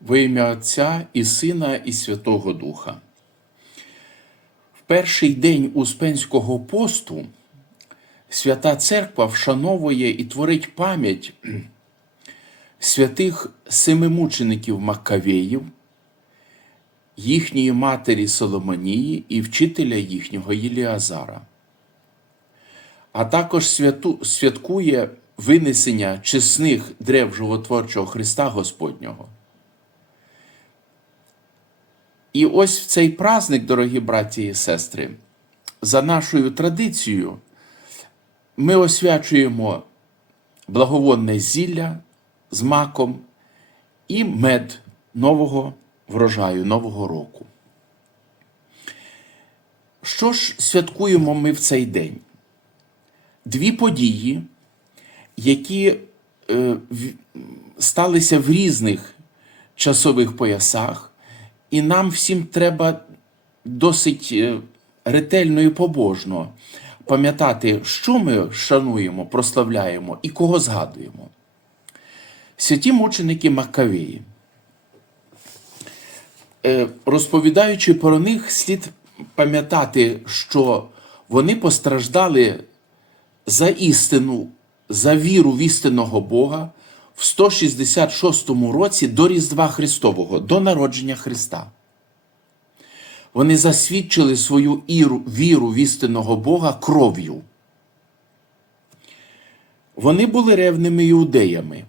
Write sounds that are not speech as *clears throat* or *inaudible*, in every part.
Во ім'я Отця і Сина, і Святого Духа. В перший день Успенського посту Свята Церква вшановує і творить пам'ять святих семимучеників Маккавеїв, їхньої матері Соломонії і вчителя їхнього Єліазара. А також святу, святкує винесення чесних древ животворчого Христа Господнього. І ось в цей праздник, дорогі браті і сестри, за нашою традицією, ми освячуємо благовонне зілля з маком і мед нового врожаю, нового року. Що ж святкуємо ми в цей день? Дві події, які е, в- сталися в різних часових поясах, і нам всім треба досить е, ретельно і побожно пам'ятати, що ми шануємо, прославляємо і кого згадуємо. Святі мученики Маккавеї. Е, Розповідаючи про них, слід пам'ятати, що вони постраждали за істину, за віру в істинного Бога в 166 році до Різдва Христового, до народження Христа. Вони засвідчили свою іру, віру в істинного Бога кров'ю. Вони були ревними іудеями.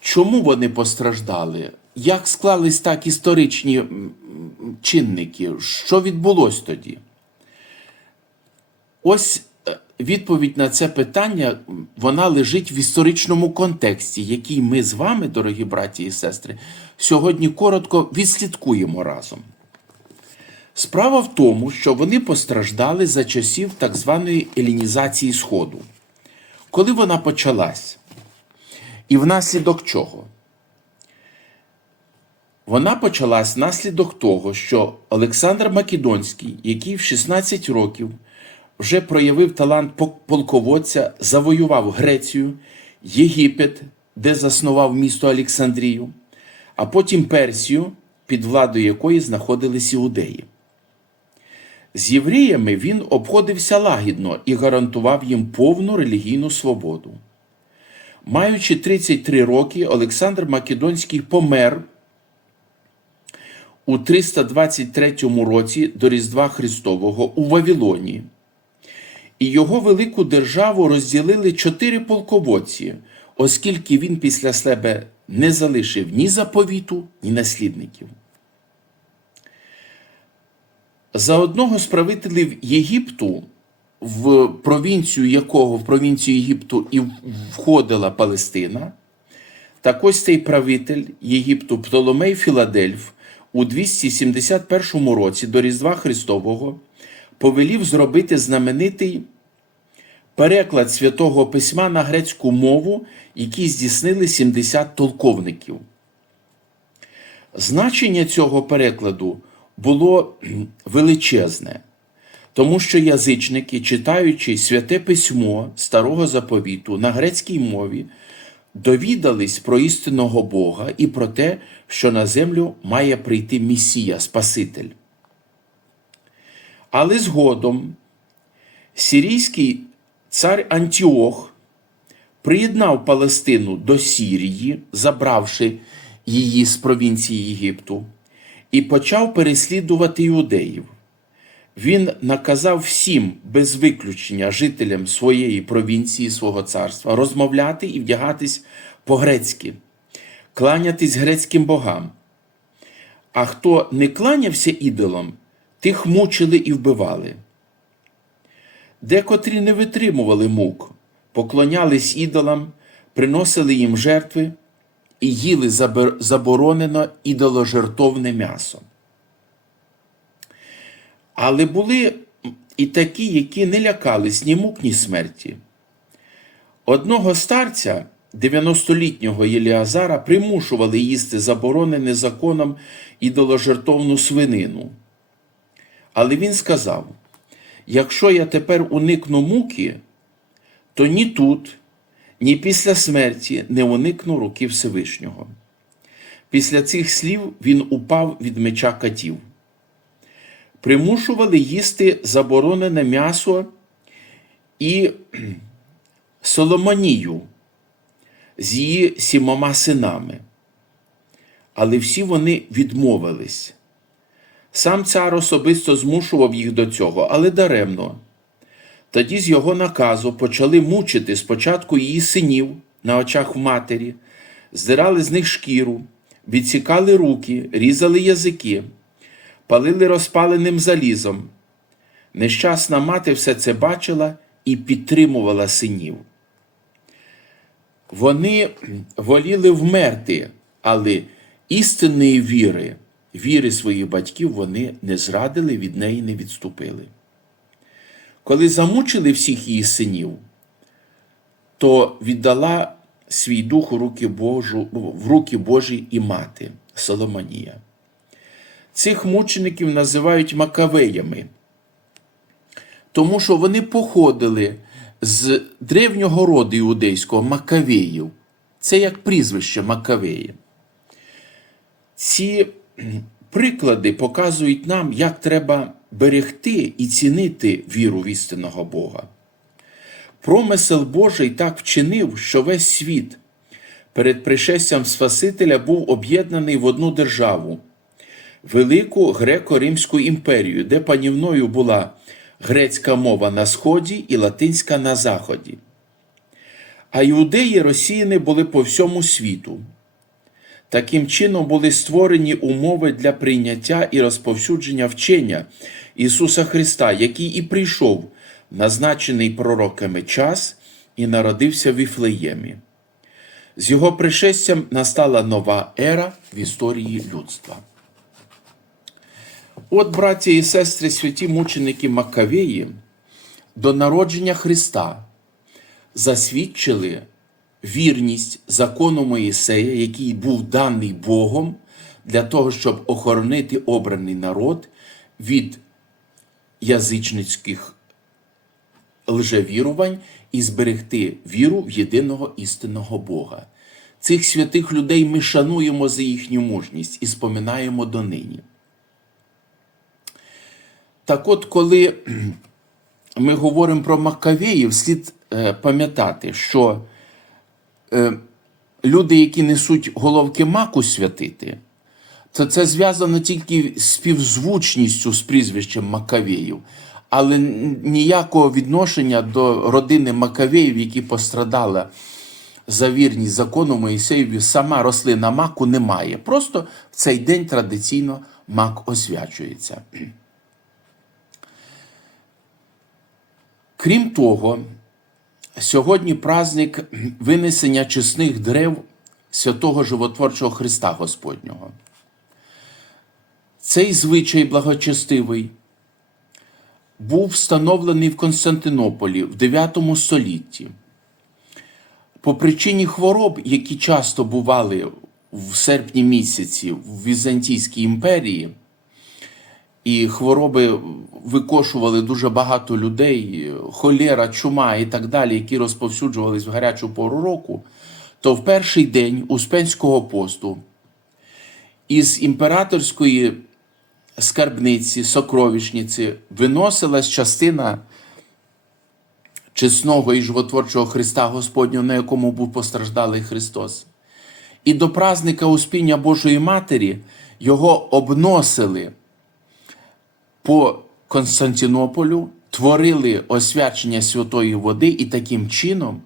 Чому вони постраждали? Як склались так історичні чинники? Що відбулось тоді? Ось відповідь на це питання вона лежить в історичному контексті, який ми з вами, дорогі браті і сестри, сьогодні коротко відслідкуємо разом. Справа в тому, що вони постраждали за часів так званої елінізації Сходу. Коли вона почалась? І внаслідок чого? Вона почалась внаслідок того, що Олександр Македонський, який в 16 років вже проявив талант полководця, завоював Грецію, Єгипет, де заснував місто Олександрію, а потім Персію, під владою якої знаходились іудеї. З євреями він обходився лагідно і гарантував їм повну релігійну свободу. Маючи 33 роки, Олександр Македонський помер у 323 році до Різдва Христового у Вавилоні. І його велику державу розділили чотири полководці, оскільки він після себе не залишив ні заповіту, ні наслідників. За одного з правителів Єгипту, в провінцію якого в провінцію Єгипту і входила Палестина, так ось цей правитель Єгипту Птоломей Філадельф у 271 році до Різдва Христового повелів зробити знаменитий переклад святого письма на грецьку мову, який здійснили 70 толковників. Значення цього перекладу було *clears throat* величезне, тому що язичники, читаючи святе письмо Старого Заповіту на грецькій мові, довідались про істинного Бога і про те, що на землю має прийти Месія, Спаситель. Але згодом сирійський цар Антіох приєднав Палестину до Сірії, забравши її з провінції Єгипту, і почав переслідувати іудеїв. Він наказав всім без виключення жителям своєї провінції, свого царства розмовляти і вдягатись по-грецьки, кланятись грецьким богам. А хто не кланявся ідолам, тих мучили і вбивали. Декотрі не витримували мук, поклонялись ідолам, приносили їм жертви і їли заборонено ідоложертовне м'ясо. Але були і такі, які не лякались ні мук, ні смерті. Одного старця, 90-літнього Єліазара, примушували їсти заборонене законом ідоложертовну свинину. Але він сказав: якщо я тепер уникну муки, то ні тут, ні після смерті не уникну руки Всевишнього. Після цих слів він упав від меча катів. Примушували їсти заборонене м'ясо і *clears throat* Соломонію з її сімома синами. Але всі вони відмовились. Сам цар особисто змушував їх до цього, але даремно. Тоді з його наказу почали мучити спочатку її синів на очах матері, здирали з них шкіру, відсікали руки, різали язики, палили розпаленим залізом. Нещасна мати все це бачила і підтримувала синів. Вони воліли вмерти, але істинної віри, віри своїх батьків вони не зрадили, від неї не відступили. Коли замучили всіх її синів, то віддала свій дух у руки Божу, в руки Божі і мати Соломонія. Цих мучеників називають Макавеями, тому що вони походили з древнього роду іудейського Макавеїв. Це як прізвище Макавеї. Ці приклади показують нам, як треба берегти і цінити віру в істинного Бога. Промисел Божий так вчинив, що весь світ перед пришестям Спасителя був об'єднаний в одну державу, велику греко-римську імперію, де панівною була грецька мова на сході і латинська на заході. А іудеї росіяни були по всьому світу. Таким чином були створені умови для прийняття і розповсюдження вчення Ісуса Христа, який і прийшов назначений пророками час і народився в Віфлеємі. З його пришестям настала нова ера в історії людства. От, браті і сестри, святі мученики Маккавеї, до народження Христа засвідчили вірність закону Моїсея, який був даний Богом для того, щоб охоронити обраний народ від язичницьких лжевірувань і зберегти віру в єдиного істинного Бога. Цих святих людей ми шануємо за їхню мужність і споминаємо донині. Так от, коли ми говоримо про Маккавеїв, слід е, пам'ятати, що люди, які несуть головки маку святити, то це зв'язано тільки з співзвучністю з прізвищем Маккавеїв, але ніякого відношення до родини Маккавеїв, які пострадали за вірність закону Моїсеєві, сама рослина маку немає. Просто в цей день традиційно мак освячується. Крім того, сьогодні праздник винесення чесних дерев святого животворчого Христа Господнього. Цей звичай благочестивий був встановлений в Константинополі в 9 столітті. По причині хвороб, які часто бували в серпні місяці в Візантійській імперії, і хвороби викошували дуже багато людей, холера, чума і так далі, які розповсюджувались в гарячу пору року, то в перший день Успенського посту із імператорської скарбниці, сокровищниці виносилась частина чесного і животворчого Христа Господнього, на якому був постраждалий Христос. І до празника Успіння Божої Матері його обносили по Константинополю, творили освячення святої води і таким чином,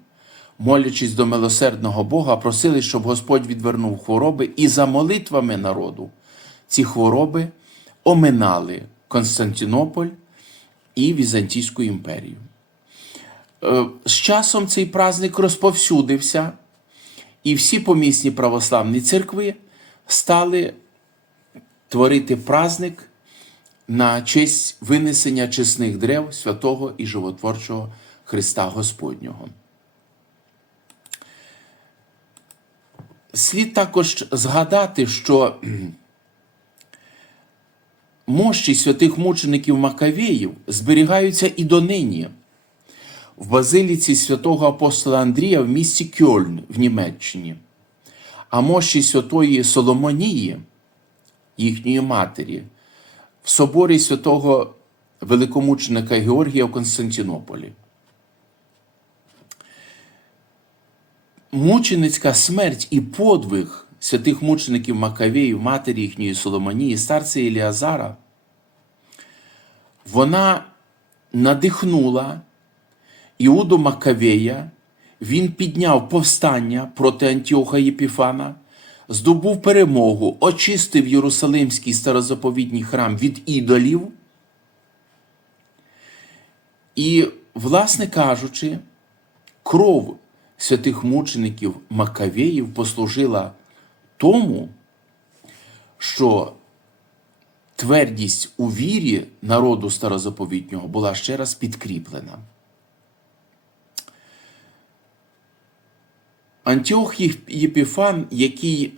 молячись до милосердного Бога, просили, щоб Господь відвернув хвороби, і за молитвами народу ці хвороби оминали Константинополь і Візантійську імперію. Е, З часом цей праздник розповсюдився, і всі помісні православні церкви стали творити праздник на честь винесення чесних дерев святого і животворчого Христа Господнього. Слід також згадати, що мощі святих мучеників Макавеїв зберігаються і донині в базиліці святого апостола Андрія в місті Кьольн в Німеччині. а мощі святої Соломонії, їхньої матері, соборі святого великомученика Георгія в Константинополі. Мученицька смерть і подвиг святих мучеників Макавеїв, матері їхньої Соломонії, старця Еліазара, вона надихнула Іуду Макавея, він підняв повстання проти Антіоха Єпіфана, здобув перемогу, очистив Єрусалимський старозаповідній храм від ідолів. І, власне кажучи, кров святих мучеників Макавеїв послужила тому, що твердість у вірі народу старозаповітнього була ще раз підкріплена. Антіох Єпіфан, який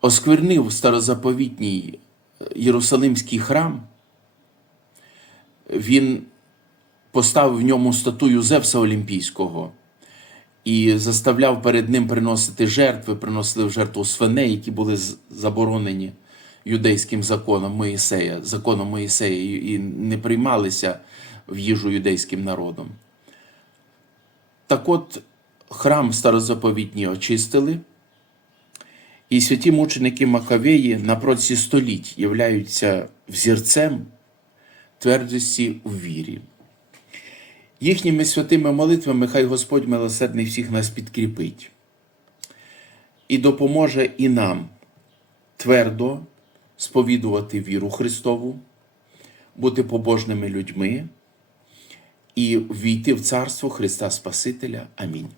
осквернив старозаповітній е, Єрусалимський храм, він поставив в ньому статую Зевса Олімпійського і заставляв перед ним приносити жертви, приносили в жертву свиней, які були заборонені юдейським законом Моїсея, законом Моїсея, і- і не приймалися в їжу юдейським народом. Так от храм старозаповітній очистили, і святі мученики Макавеї на протязі століть являються взірцем твердості у вірі. Їхніми святими молитвами хай Господь милосердний всіх нас підкріпить і допоможе і нам твердо сповідувати віру Христову, бути побожними людьми і ввійти в Царство Христа Спасителя. Амінь.